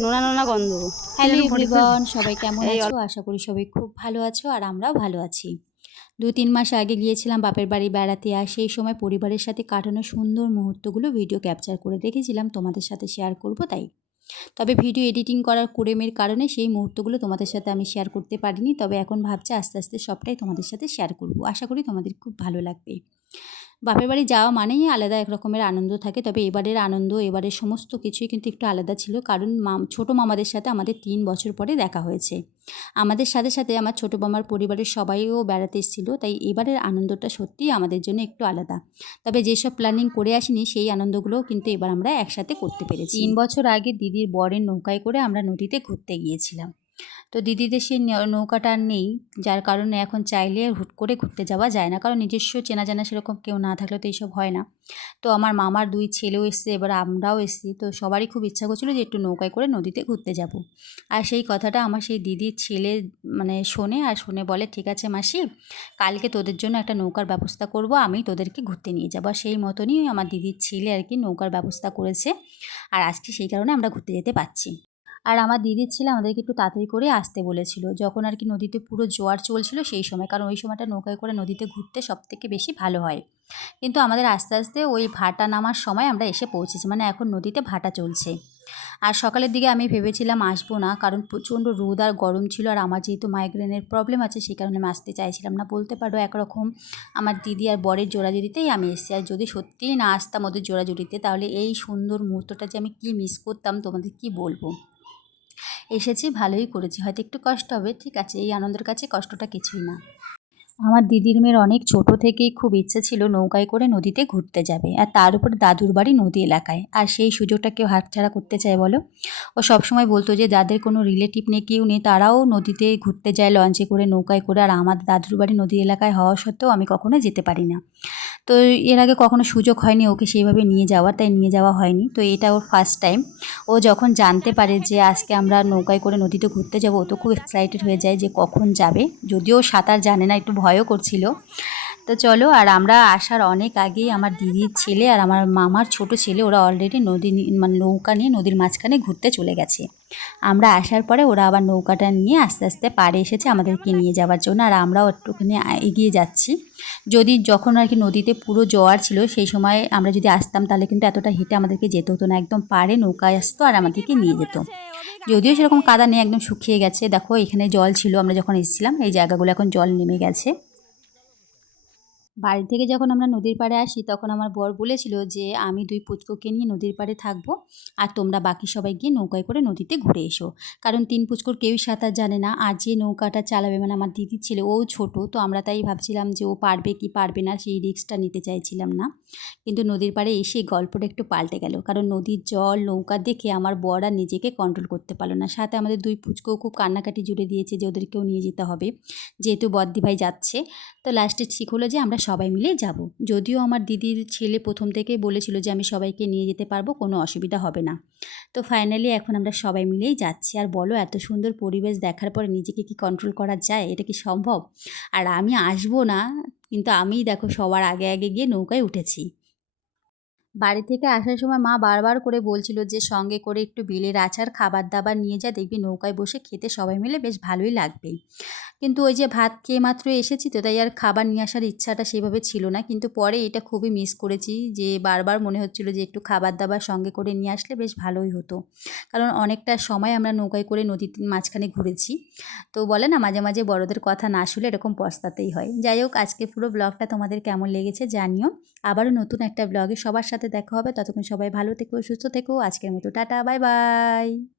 নোনা নোনা গন্ধ। হ্যালো এভরিওয়ান, সবাই কেমন আছো? আশা করি সবাই খুব ভালো আছো আর আমরাও ভালো আছি। 2-3 মাস আগে গিয়েছিলাম বাপের বাড়ি বেড়াতে, আর সেই সময় পরিবারের সাথে কাটানো সুন্দর মুহূর্তগুলো ভিডিও ক্যাপচার করে রেখেছিলাম, তোমাদের সাথে শেয়ার করব তাই। তবে ভিডিও এডিটিং করার কুড়েমের কারণে সেই মুহূর্তগুলো তোমাদের সাথে আমি শেয়ার করতে পারিনি। তবে এখন ভাবছি আস্তে আস্তে সবটাই তোমাদের সাথে শেয়ার করব। আশা করি তোমাদের খুব ভালো লাগবে। বাপের বাড়ি যাওয়া মানেই আলাদা এক রকমের আনন্দ থাকে। তবে এবারের আনন্দ, এবারের সমস্ত কিছুই কিন্তু একটু আলাদা ছিল, কারণ ছোটো মামাদের সাথে আমাদের 3 বছর পরে দেখা হয়েছে। আমাদের সাথে সাথে আমার ছোটো মামার পরিবারের সবাইও বেড়াতে এসেছিলো, তাই এবারের আনন্দটা সত্যিই আমাদের জন্য একটু আলাদা। তবে যেসব প্ল্যানিং করে আসিনি সেই আনন্দগুলোও কিন্তু এবার আমরা একসাথে করতে পেরেছি। 3 বছর আগে দিদির বরের নৌকায় করে আমরা নদীতে ঘুরতে গিয়েছিলাম। তো দিদিদের সেই নৌকাটা আর নেই, যার কারণে এখন চাইলে হুট করে ঘুরতে যাওয়া যায় না, কারণ নিজস্ব চেনা জানা সেরকম কেউ না থাকলে তো এইসব হয় না। তো আমার মামার 2 ছেলেও এসছে, এবার আমরাও এসছি, তো সবারই খুব ইচ্ছা করছিলো যে একটু নৌকায় করে নদীতে ঘুরতে যাব। আর সেই কথাটা আমার সেই দিদির ছেলে শোনে, আর শুনে বলে, ঠিক আছে মাসি, কালকে তোদের জন্য একটা নৌকার ব্যবস্থা করব, আমি তোদেরকে ঘুরতে নিয়ে যাবো। আর সেই মতনই আমার দিদির ছেলে আর কি নৌকার ব্যবস্থা করেছে, আর আজকে সেই কারণে আমরা ঘুরতে যেতে পারছি। আর আমার দিদির ছেলে আমাদেরকে একটু তাড়াতাড়ি করে আসতে বলেছিল, যখন আর কি নদীতে পুরো জোয়ার চলছিল সেই সময়, কারণ ওই সময়টা নৌকায় করে নদীতে ঘুরতে সবথেকে বেশি ভালো হয়। কিন্তু আমাদের আস্তে আস্তে ওই ভাটা নামার সময় আমরা এসে পৌঁছেছি, মানে এখন নদীতে ভাটা চলছে। আর সকালের দিকে আমি ভেবেছিলাম আসবো না, কারণ প্রচণ্ড রোদ আর গরম ছিল, আর আমার যেহেতু মাইগ্রেনের প্রবলেম আছে সেই কারণে আমি আসতে চাইছিলাম না। বলতে পারো একরকম আমার দিদি আর বরের জোড়াজুড়িতেই আমি এসেছি। আর যদি সত্যিই না আসতাম ওদের জোড়াজুড়িতে, তাহলে এই সুন্দর মুহূর্তটা যে আমি কী মিস করতাম তোমাদের কি বলবো। এসেছি, ভালোই করেছি, হয়তো একটু কষ্ট হবে, ঠিক আছে, এই আনন্দের কাছে কষ্টটা কিছুই না। আমার দিদির মেয়ের অনেক ছোট থেকেই খুব ইচ্ছে ছিল নৌকায় করে নদীতে ঘুরতে যাবে, আর তার উপর দাদুর বাড়ি নদী এলাকায়, আর সেই সুযোগটা কেউ হাতছাড়া করতে চায় বলো? ও সবসময় বলতো যে যাদের কোনো রিলেটিভ নেই, কেউ নেই, তারাও নদীতে ঘুরতে যায় লঞ্চে করে, নৌকায় করে, আর আমার দাদুর বাড়ি নদী এলাকায় হওয়া সত্ত্বেও আমি কখনো যেতে পারি না। তো এর আগে কখনো সুযোগ হয়নি ওকে সেইভাবে নিয়ে যাওয়ার, তাই নিয়ে যাওয়া হয়নি। তো এটা ওর ফার্স্ট টাইম। ও যখন জানতে পারে যে আজকে আমরা নৌকায় করে নদীতে ঘুরতে যাব, ও তো খুব এক্সাইটেড হয়ে যায় যে কখন যাবে। যদিও সাঁতার জানে না, একটু ভয়ও করছিল। তো চলো, আর আমরা আসার অনেক আগেই আমার দিদির ছেলে আর আমার মামার ছোট ছেলে ওরা অলরেডি নৌকা নিয়ে নদীর মাঝখানে ঘুরতে চলে গেছে। আমরা আসার পরে ওরা আবার নৌকাটা নিয়ে আস্তে আস্তে পাড়ে এসেছে আমাদেরকে নিয়ে যাওয়ার জন্য, আর আমরাও একটুখানি এগিয়ে যাচ্ছি। যখন আর কি নদীতে পুরো জোয়ার ছিল সেই সময় আমরা যদি আসতাম, তাহলে কিন্তু এতটা হেঁটে আমাদেরকে যেতে হতো না, একদম পাড়ে নৌকায় আসতো আর আমাদেরকে নিয়ে যেত। যদিও সেরকম কাদা নেই, একদম শুকিয়ে গেছে, দেখো এখানে জল ছিল আমরা যখন এসেছিলাম, এই জায়গাগুলো এখন জল নেমে গেছে। বাড়ি থেকে যখন আমরা নদীর পাড়ে আসি তখন আমার বর বলেছিল যে আমি 2 পুচকুকে নিয়ে নদীর পাড়ে থাকবো, আর তোমরা বাকি সবাই গিয়ে নৌকায় করে নদীতে ঘুরে এসো। কারণ 3 পুচকুর কেউই সাঁতার জানে না, আর যে নৌকাটা চালাবে মানে আমার দিদির ছেলে, ও ছোট, তো আমরা তাই ভাবছিলাম যে ও পারবে কি পারবে না, সেই রিস্কটা নিতে চাইছিলাম না। কিন্তু নদীর পাড়ে এসে গল্পটা একটু পাল্টে গেল, কারণ নদীর জল নৌকা দেখে আমার বর আর নিজেকে কন্ট্রোল করতে পারলো না। সাথে আমাদের 2 পুচকুও খুব কান্নাকাটি জুড়ে দিয়েছে যে ওদেরকেও নিয়ে যেতে হবে, যেহেতু বদ্দি ভাই যাচ্ছে। তো লাস্টে ঠিক হলো যে আমরা সবাই মিলে যাব। যদিও আমার দিদির ছেলে প্রথম থেকেই বলেছিল যে আমি সবাইকে নিয়ে যেতে পারবো, কোনো অসুবিধা হবে না। তো ফাইনালি এখন আমরা সবাই মিলেই যাচ্ছি। আর বলো, এত সুন্দর পরিবেশ দেখার পরে নিজেকে কি কন্ট্রোল করা যায়? এটা কি সম্ভব? আর আমি আসবো না, কিন্তু আমিই দেখো সবার আগে আগে গিয়ে নৌকায় উঠেছি। বাড়ি থেকে আসার সময় মা বারবার করে বলছিল যে সঙ্গে করে একটু বেলের আচার, খাবার দাবার নিয়ে যা, দেখবি নৌকায় বসে খেতে সবাই মিলে বেশ ভালোই লাগবে। কিন্তু ওই যে ভাত খেয়ে মাত্র এসেছি, তো তাই আর খাবার নিয়ে আসার ইচ্ছাটা সেভাবে ছিল না। কিন্তু পরে এটা খুবই মিস করেছি, যে বারবার মনে হচ্ছিল যে একটু খাবার দাবার সঙ্গে করে নিয়ে আসলে বেশ ভালোই হতো, কারণ অনেকটা সময় আমরা নৌকায় করে নদীর মাঝখানে ঘুরেছি। তো বলে না, মাঝে মাঝে বড়দের কথা না শুনলে এরকম পস্তাতেই হয়। যাই হোক, আজকে পুরো ব্লগটা তোমাদের কেমন লেগেছে জানিও। আবারও নতুন একটা ব্লগে সবার সাথে দেখা হবে, ততক্ষণ সবাই ভালো থেকো, সুস্থ থেকো। আজকের মতো টাটা, বাই বাই।